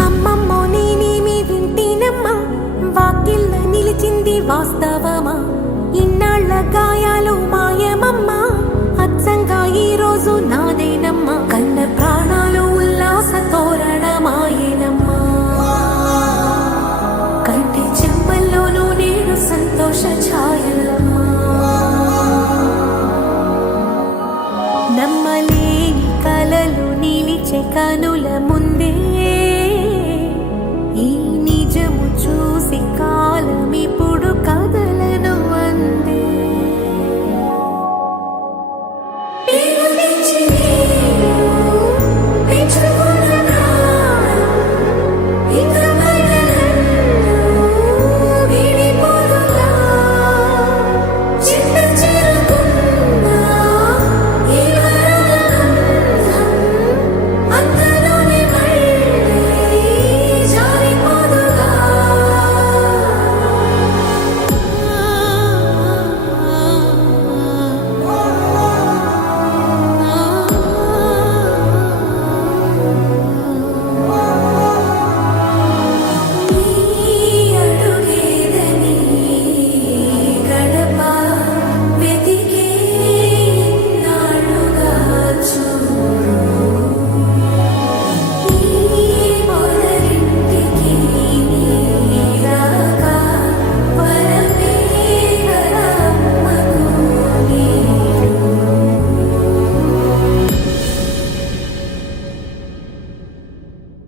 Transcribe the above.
అమ్మమ్మో నేనేమి వింటేనమ్మా, వాకిళ్ళ నిలిచింది వాస్తవమా, ఇన్నాళ్ల గాయాలు మాయమమ్మా, అచ్చంగా ఈ రోజు నాదేనమ్మా, కన్న ప్రాణాలు ఉల్లాస తోరణమాయేనమ్మా, కంటి చెమ్మల్లోనూ నేడు సంతోష ఛాయలమ్మా, నమ్మలేని కలలు నిలిచే కను